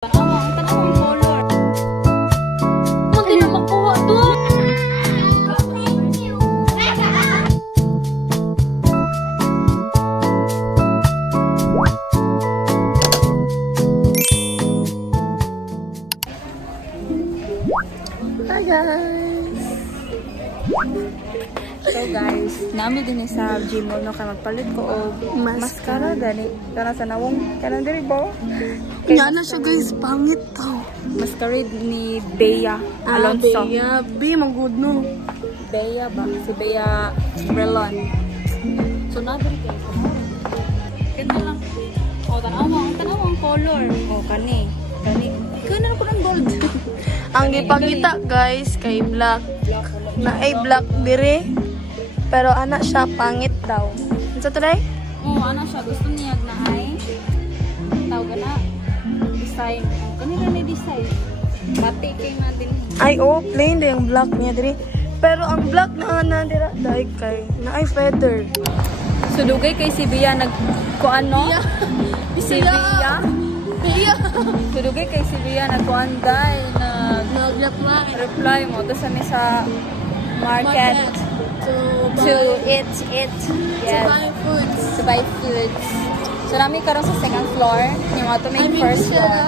Tanawang color. Hindi na makuha to. Hi guys! So guys, nami din sa gym mo no kay magpalit ko og mascara gani kana sa nawong kanang diri ba? Nga na siya guys, pangit daw. Mascara ni Bea Alonso. Bea, Bea magud no. Bea ba? Si Bea Brelon. So nabili guys. Kaya lang. O tanawang color. O kani. Kana na ko ng gold. Ang gipakita guys kay black. Na ay black dire. Pero anak siya pangit daw. Unsa to day? Oo, ano siya gusto niya na ay tawag na design. Kanila ni design. Pati kay na din. Ay oh, plain din yung black niya dire. Pero ang black na dira dai kay na ay feather. So dugay kay si Bea nagkuan no? Si Bea. So dugay kay si Bea nagkuan dai reply mo to sa market. To eat. Yes. To buy foods. So nami karon sa second floor. Yung mga to make first floor.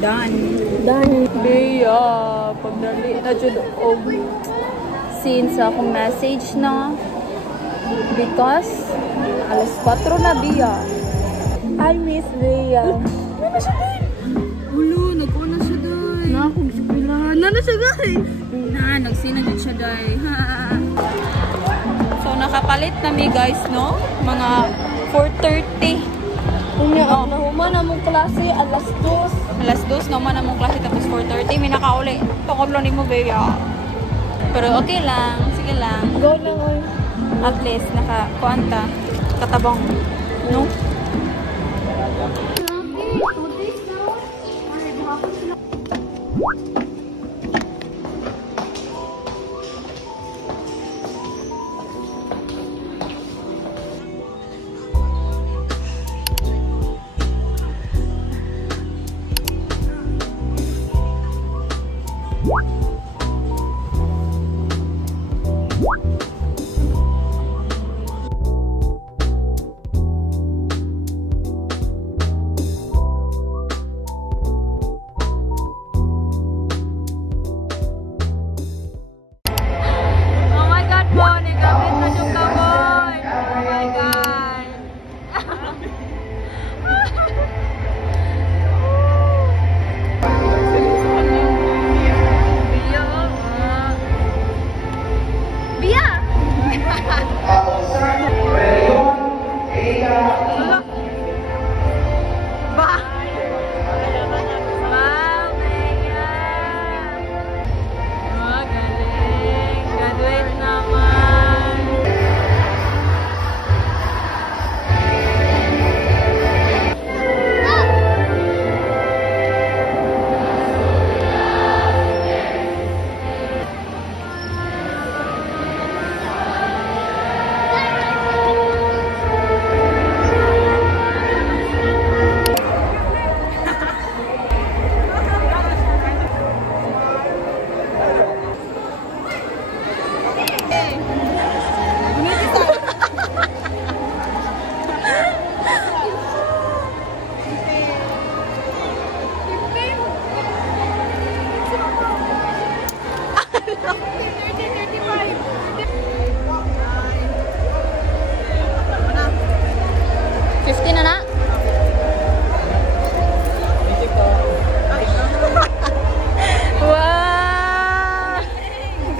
Done. Bea, pagdali na jud og scene sa akong message na because alas 4 na Bea. I miss Bea. Ulo, nagkuha na siya day. Na akong sipilahan. Na siya guys. Nagsina jud siya day. So nakapalit na mi guys no, mga 4:30. Unya na human among klase alas 2. Alas 2 naman among klase tapos 4:30 may nakauli. Tungod lang nimo Bea. Pero okay lang, sige lang. Go lang oy. At least naka-kuanta katabang no.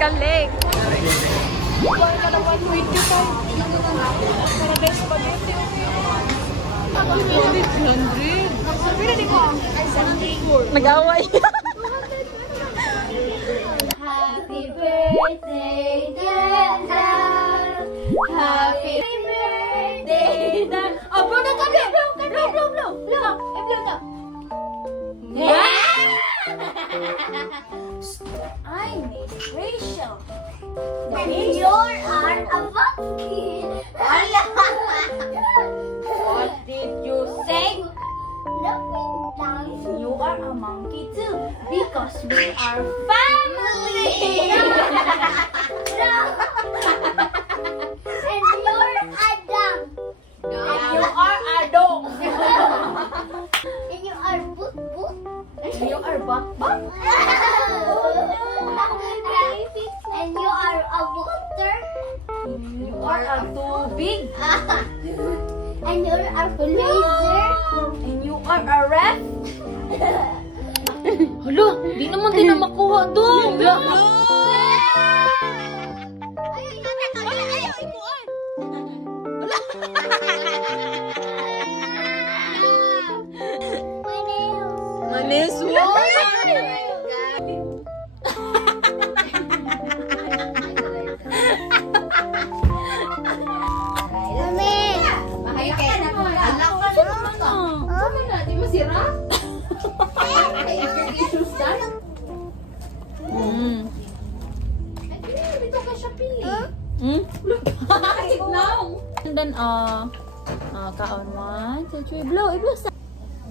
Galing. Wala ka naman 25. Paradise spaghetti. 100. Sabi na ko. Nag-away. Happy birthday, Dad. Happy birthday, Dad. Aba na kami. Because we are family! And you're Adam. And you are Adong. And you are Boot Boot. And you are Bak-Bak. And you are a water. You are a tubig. And you're a freezer. And you are a ref. Hala, di naman din na makuha doon. Manis, And then, kaon 1, 2, 3, blow, blow.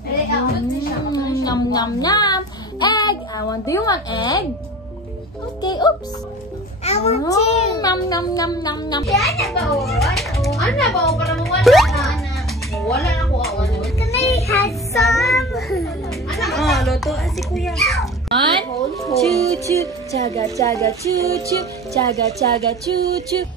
Yum, yum, yum. Egg. Do you want egg? Okay, oops. I want two. Yum, yum, yum, yum, yum. Ana ba? Para mo wala na. Wala na ko. Can I have some? Luto si kuya. 1, choo choo, jaga jaga choo choo, jaga jaga choo choo.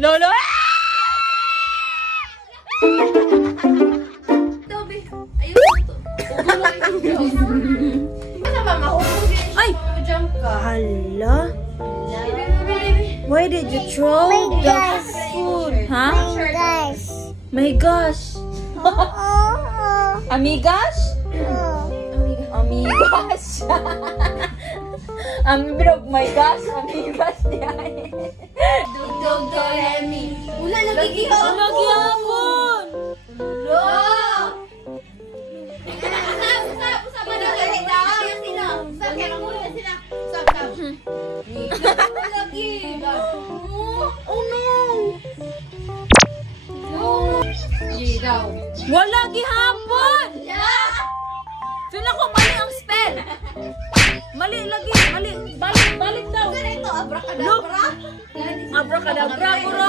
Lolo! Ay! Hala? Why did you throw the food? Huh? My gosh! Amigas? Amigas! My gosh! Amigas niya. Wala lagi Nagyapon! Oh no! Wala gihapon! Feel ako mali ang spell! Mali lagi! Mali! Balik daw! Look! Abracadabra, bro!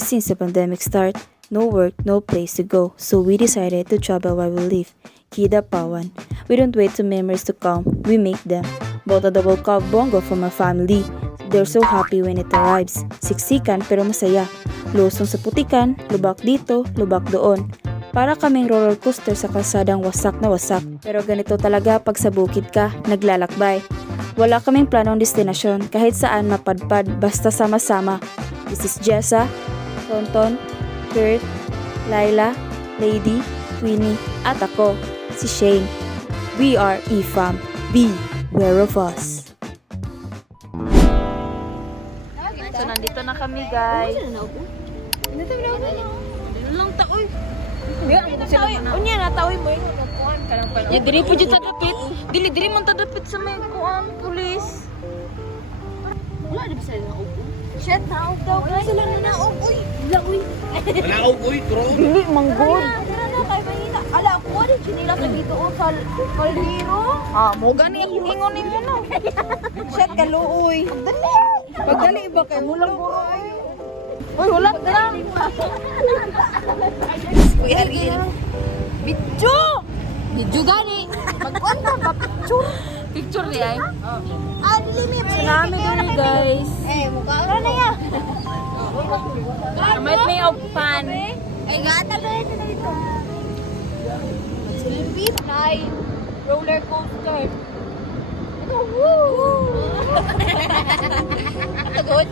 Since the pandemic started, no work, no place to go, so we decided to travel while we live. Kida Pawan. We don't wait for memories to come, we make them. Bought a double cup bongo for my family. They're so happy when it arrives. Siksikan pero masaya. Lusong sa putikan, lubak dito, lubak doon. Para kaming roller coaster sa kalsadang wasak na wasak. Pero ganito talaga pag sa bukid ka, naglalakbay. Wala kaming planong destinasyon, kahit saan mapadpad, basta sama-sama. This is Jessa, Tonton, Kurt, Laila, Lady, Queenie, at ako, si Shane. We are EFAM. beware of us. So, nandito na kami, guys. Dito lang taoy. Unya na taoy mo yung kuan ka lang pala. Ya diri po jud sa dapit. Dili man ta dapit sa may kuan pulis. Wala di bisa na upo. Shit na daw guys. Sila na naog uy. Wala uy. Naog uy tro. Dili manggod. Dira na kay mahina. Ala ako di chinila ka dito sa kaldero. Ah, mo gani ang ingon nimo no. Shit ka luoy. Dali. Pagdali ba kay mo lang buoy. Uy, wala lang. Kuya Riel. Video! Video gani. Mag-on ba picture? Picture niya eh. Ah, limit. Sanami gani guys. Mukha ka na yan. Might may of fun. Ay, gata na ito na ito. Silipit. Hi. Roller coaster. Ito, woo! Ito, good?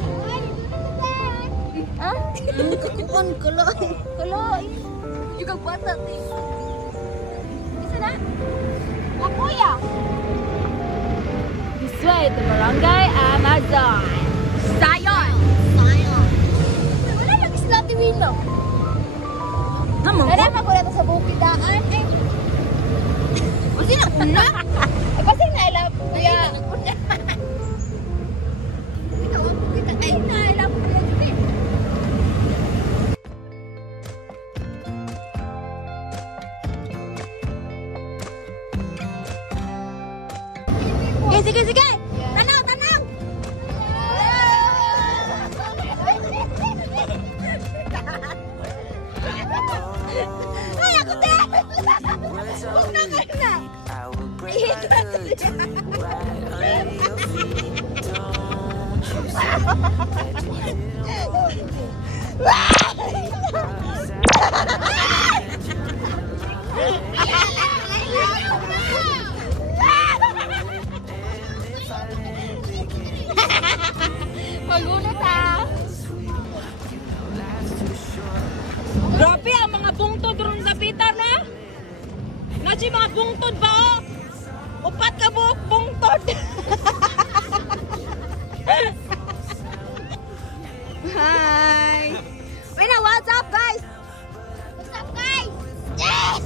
Ah? Kakuan, kaloy. Kaloy. Yung kagbata, ting. Isa na? Apoya. This way to Barangay Amazon. Zion. Zion. Wala lang isla tiwino. Naman ko? Wala pa ko na sa bukidaan. Ay. Kasi na una. Ay, kasi na ilang. Kaya. Ikaw ang bukita. Ay, na ilang. Sige, sige! Tanaw, tanaw! Ay, ako din! Huwag na kayo na! Magunit ah! Grabe ang mga bungtod ron dapitan na! Nasi mga bungtod ba oh? Upat ka buhok bungtod! Hi! Wait na, what's up guys? What's up, guys? Yes!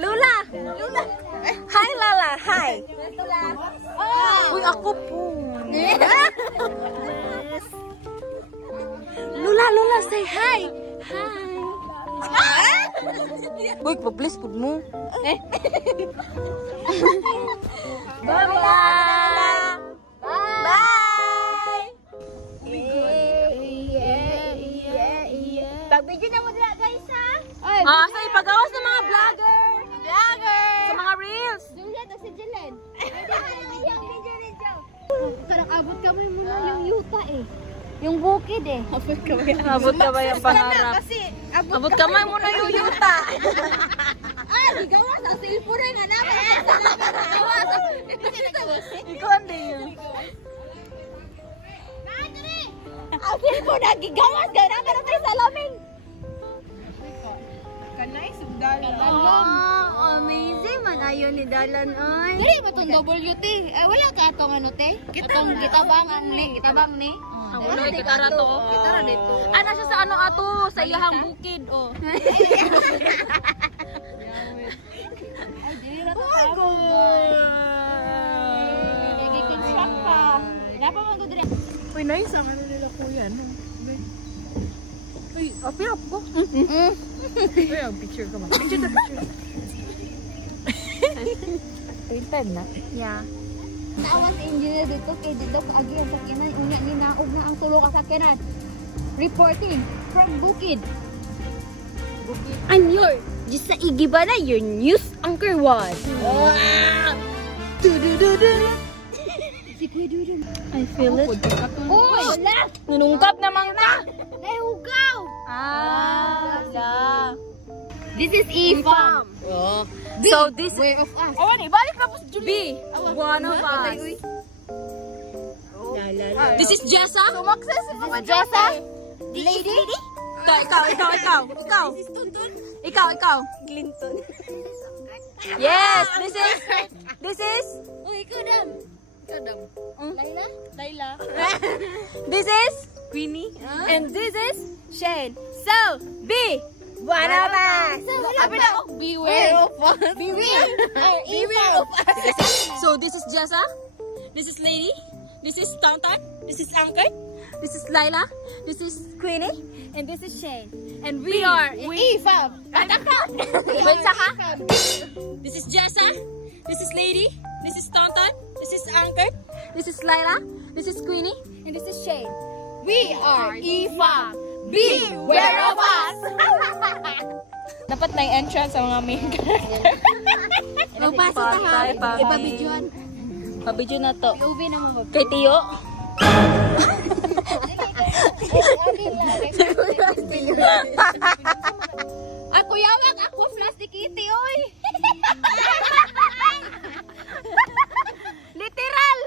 Lula! Lula! Hi Lala! Hi! Uy, ako po! Lula! Lula! Say hi! Hi! Uy, pa-bless po mo. Bye Lula! Bye! Pag-video na mo dila, guys, ha? Ah, sa ipagawas ng mga vlogger! Sa mga reels! Juliet, si Jelen. Parang abot kamay mo na yung yuta eh. Yung bukid eh. Abot ka ba yung pangarap? Abot kamay mo na yung yuta! Ah, ligawa sa cellphone nga namin. Ikaw hindi yun. Ang cellphone na gigawas ka na pero tayo salamin. Kanay, sugdalan. Amazing man ayon ni Dalan oy. Dili mo tong WT. Wala ka atong ano te? Atong gitabangan ni, gitabang ni. Wala di kara to. Gitara dito. Ana siya sa ano ato, sa iyahang bukid oh. Ay, dili ra to ka. Gigisyak pa. Napa man ko diri. Uy, nice ang ano nila kuya, no? Uy, apil ako ko. Uy, ang picture ka ba? Picture na picture. Printed na? Yeah. Naawan sa engineer dito kay dito kaagi ang sakyanan unya ni naog na ang tulo ka sakyanan. Reporting from Bukid. I'm your just sa Igibana, your news anchor one. Si I feel it. Uy! Ninungkap naman ka. Nahugaw! Ah, This is E-Farm. Oh. So this Where of us? Oh, ni balik na po si Julie. B, one of us. This is Jessa. Sumakses mo Jessa? Lady? Ikaw. Clinton. Yes, this is Oh, ikaw dam. Layla? Layla. this is Queenie. and this is Shane. So, be one of us. Beware of us. Beware. Beware of us. So this is Jessa. This is Lady. This is Tonton. This is Anchor. This is Laila. This is Queenie. And this is Shane. And we are E-Farm. Wait, saka. This is Jessa. This is Lady. This is Tonton. This is Anchor. This is Laila. This is Queenie. And this is Shane. We are E-Farm. Beware of us. Dapat na yung entrance sa mga main character. Magpasok tayo. Ipabidyoan. Pabidyo na to. POV na mo. Kay Tiyo. Ako yawak, ako plastic iti, oy. Literal.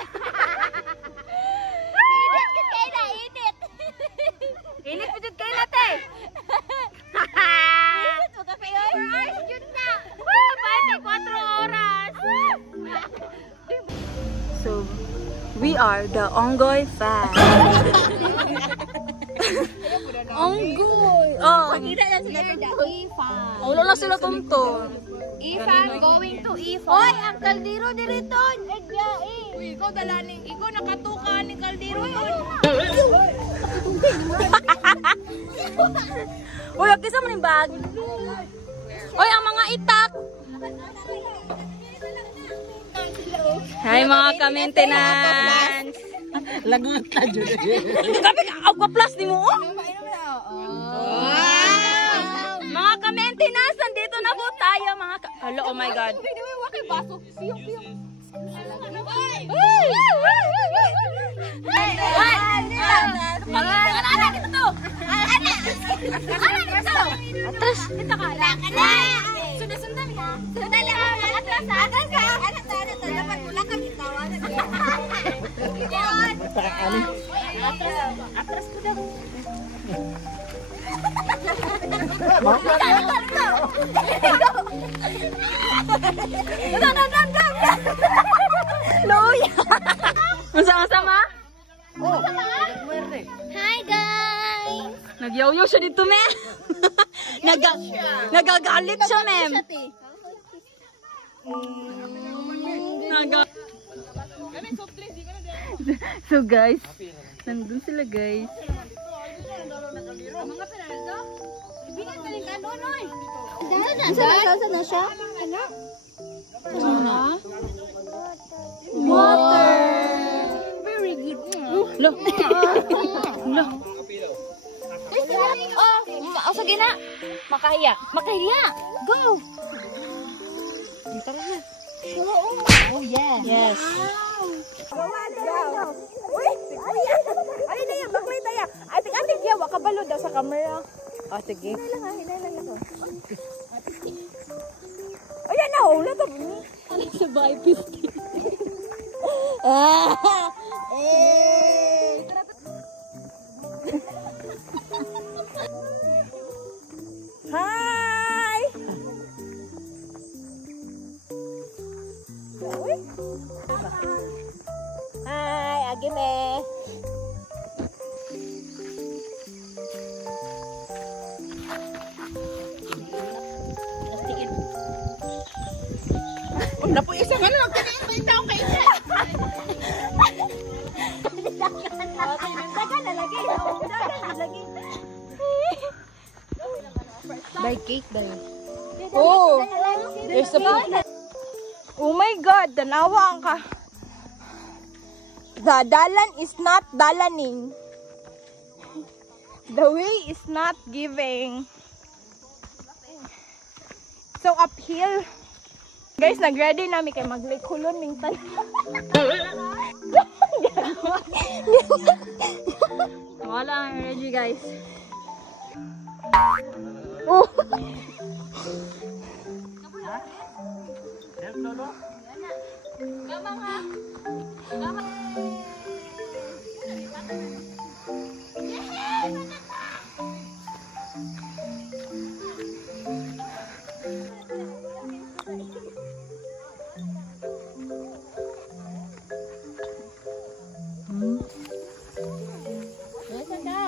Init yun kayo na, init. Init po dyan kayo natin. Init mo ka kayo. 4 hours yun na. 4 oras. So, we are the Onggoy fans. Onggoy. Oh. Pakita lang sila the E-Farm. Wala lang sila tonton. E-Farm going to E-Farm. Oy, ang kaldero diriton. Egya eh. Uy, ikaw dalaning. Ikaw nakatuka ni Caldero yun. Uy, okay sa maning bag. Uy, ang mga itak. Hi mga ka-maintenance. Lagot ka, Julie. Kapi ka, agwa plus ni mo. Mga ka-maintenance, nandito na po tayo mga ka... Hello, oh my God. Atras. Dito ka. Sundan ka. Sundan ka. Atras ha. Atras ka. Atras ka. Dapat mula ka bitawan. Atras ko daw. Luya. Masama-sama? Hi guys. Nagyaw-yaw siya dito, me. Nagagalit siya, mem. So guys, nandun sila guys. Mga Fernando. Bigyan ka rin ka doon, oy. Saan na siya? Water. Very good. Look. Look. Oh, sige na. Makahiya. Makahiya. Go. Oh, yeah. Yes. Ay na yan, baklay tayo. Ating diya, wakabalo daw sa camera. Oh, sige. Hinay lang ako. Ayan na, wala ka ba ni? Sa bahay 50. Hi! Hi, Agime. Napo isa ka lang, kanina may tao kayo. By cake ba yun? Oh, there's a oh my God, tanawa ka. The dalan is not dalaning. The way is not giving. So uphill. Guys, nag-ready namin kay maglikulon ning tan. Wala ang energy, guys. Oh! Gamang ha? Gamang.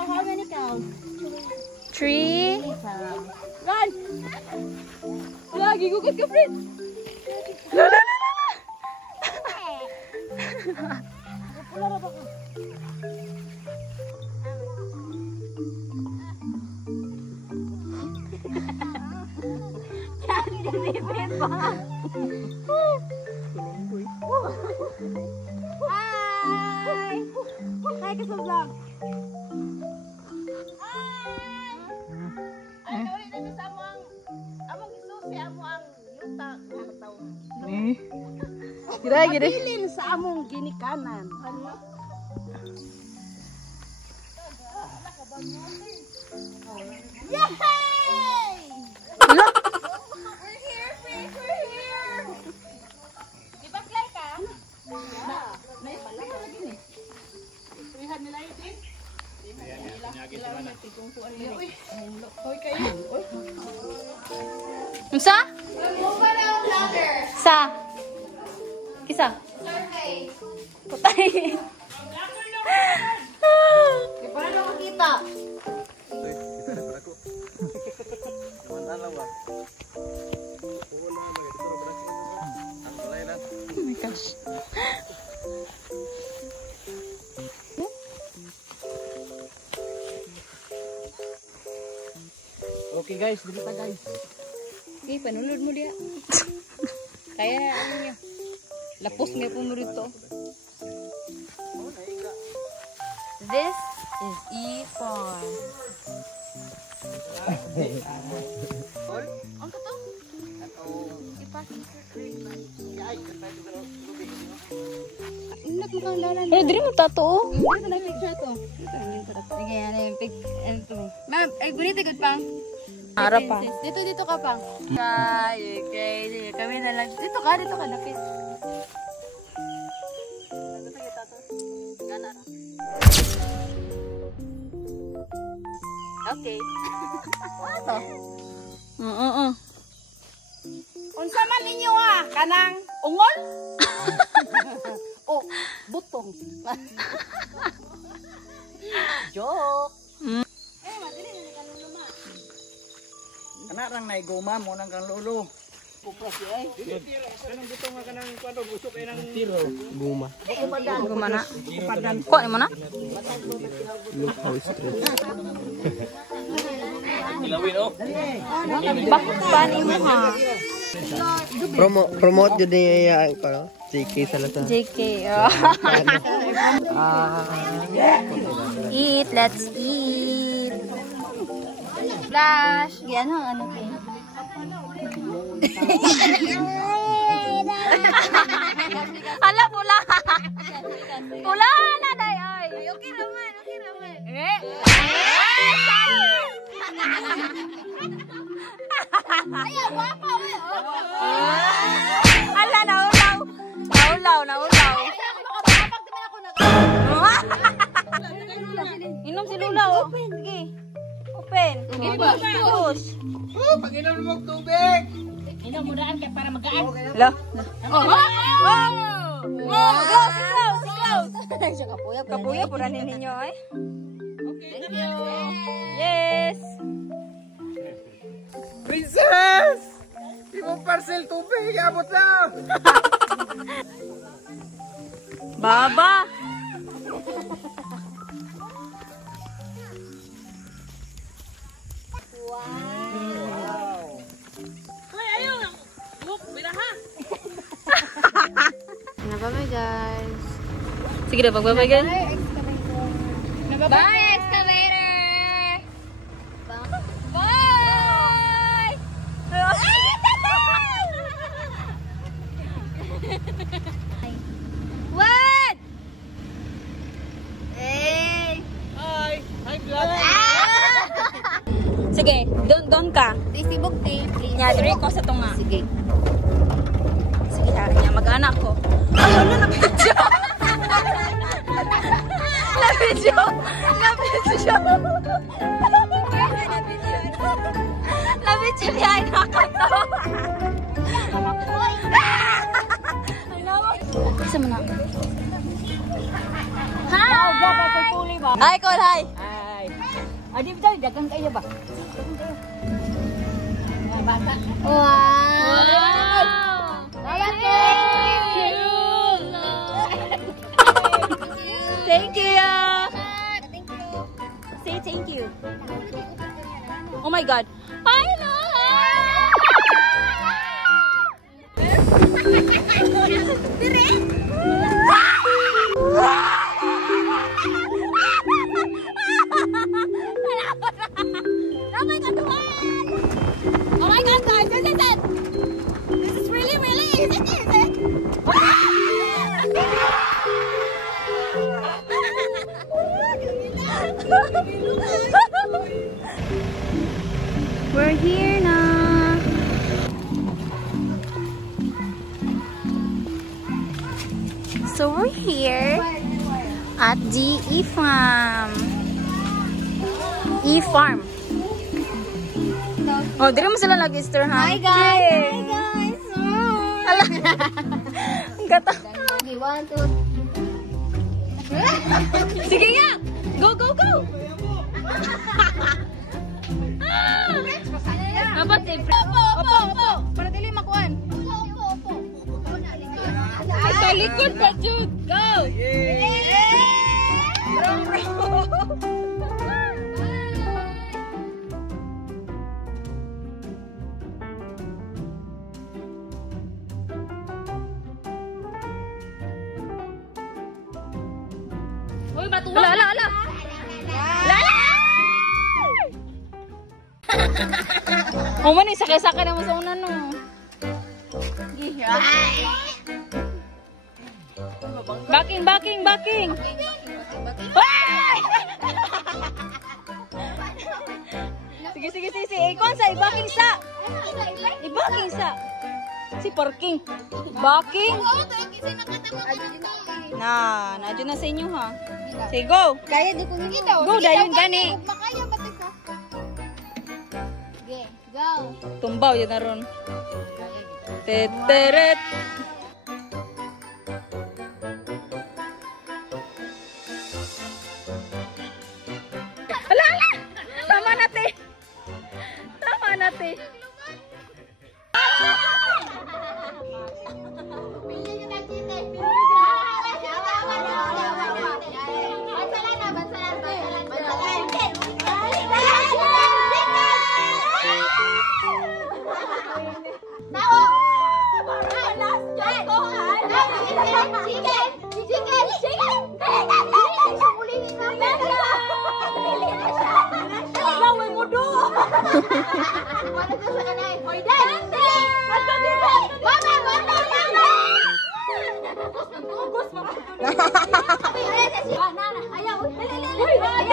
How many cows? 3. Run! Lagi gugut ka, friend. Hi! Hi ka sa vlog. Ay, ulit na sa among isusi among yuta taw. Gila, gila. Pilin sa among ginikanan. Yay! Wala. We're here, Faith. We're here. Ibaklay ka? May pala lagi ni. Tuwihan nila ito. Unsa? Sa? Kisa? Putay. Paano makita? Oh my gosh. Okay guys, dito ta guys. Okay, panulod mo dia. Kaya ano niya. Lapos niya po mo rito. This is E-Farm. Ang to? Inak mo kang lalan. Pero diri mo tato oh. Dito na picture to. Okay, ano yung pic? Ano to? Ma'am, ay bonito good pang. Harap pa. Dito ka pang. Okay, kami na lang. Dito ka lapit. Okay. Ano to? Oo. Unsa man ninyo kanang ungol? Oh, butong. Joke. Eh, madali na kanang ma. Kana rang naiguma mo nang kang lolo. Kupras yo ay. Kanang butong nga kanang kuano busok ay nang tiro. Guma. Gumana. Ko ni mo na? Ilawin oh. Bakit pa ni mo ha? Promote jud niya ko. JK Salazar. JK. Oh. Eat, let's eat. Flash. Yan ang ano ko. Hala, pula. Pula na, day, ay. Okay naman. Eh. Ay, guwapa we. Hala, naulaw. Naulaw. Inom si Lula, oh. Sige. Open. Push. Pag-inom mo tubig. Lo. Oh, close. Kapuya, pura ninyo, eh. Thank you. Yes. Princess! Imo parcel tubig, abot lang. Baba. Nababay guys. Sige na, pagbabay guys. Bye, excavator! Bye! What? Sige, doon ka. Sisibog tail, please. Nya, diri ko sa tunga. Sige. Sige, ha. Nya, mag-anak ko. Ay, ano na video? Na video. Na video niya ay nakatawa. Isa mo na. Hi, Col, hi. Adi ba dagang kayo ba? Wow. Thank you. Say thank you. Oh my God. Hi, Lola. Oh my God, guys, this is it. This is really easy, is it? We're here now. So we're here at the E-Farm. E-Farm. Oh, dito mo sila nag-Easter ha? Hi guys! Hi guys! Ala. Ang gata. Okay, 1, 2. Sige nga! Go, go, go! Dapat siyempre. Opo. Para dili makuan. Ay, sa likod pa, Jude. Go! Uy, matuwa. Ala. Oh, man, sakay-sakay naman sa una, no. Backing. Ay! Sige. Ikon sa, i-backing sa. Si parking. Backing. Nadyo na sa inyo, ha. Sige, go. Kaya di ko kita. Go, dayon gani. Makaya ba tika? Okay, go. Tumbaw yun na ron. Teteret. Ala! Tama na, te.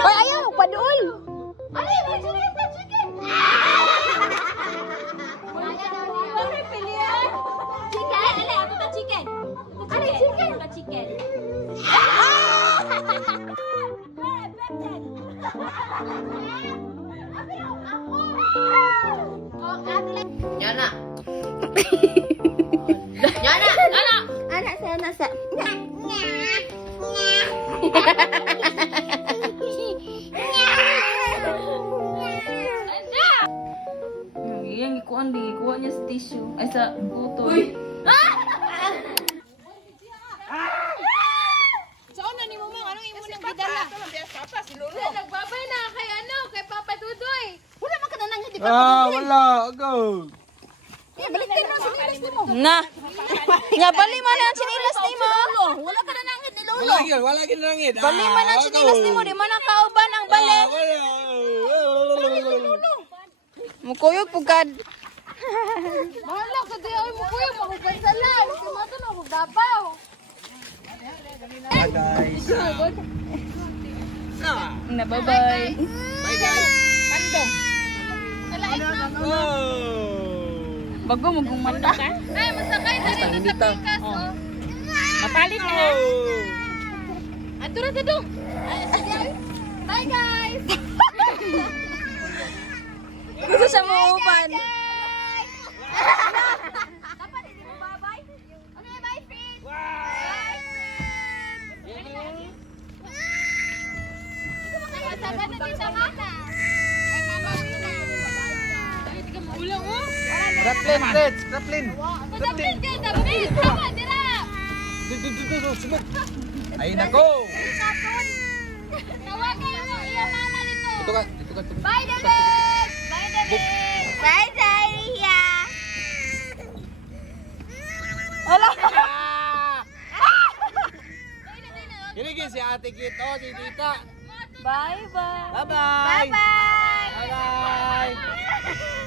Ayaw, padul. Yana. Anak saya nasa. Yang ikuha niya sa tissue. Ay, sa utol. Saan na ni mo mang anong imo nang gidala? Nagbabay na kay kay Papa Dudoy. Wala man ka na nang hindi pa. Wala. Go. Balik din mo sa nilas nimo. Na. Nga, bali man ang sinilas ni mo. Wala ka na nang hindi lolo. Wala gid nangit. Bali man ang sinilas ni mo. Di man ang kauban ang bali. Mukuyog pugad. Bahala ka di ay mo kuya makukansalan. Si mato na ko dapaw. Hi guys. Na, bye-bye. Bye guys. Pandong. Bago mo gumanda ka. Ay, masakay na rin sa pikas, oh. Mapalit na. Ato na sa dong. Bye, guys. Gusto siya mauupan. Dapat hindi mo bye-bye. Okay, bye, friend. Bye, friend. Masagan na din sa mata. Ay, mama, ulang mo. Graplin, Fred. Graplin. Dapat ka, dapat. Tama, dira. Ay, nako. Tawagan mo iya mama nito. Ito ka, ito ka. Bye, David. Bye, David. Bye, Zaria. Kiligin si Ate Kit. Oh, si Tita. Bye-bye. Bye-bye. Bye-bye. Bye-bye.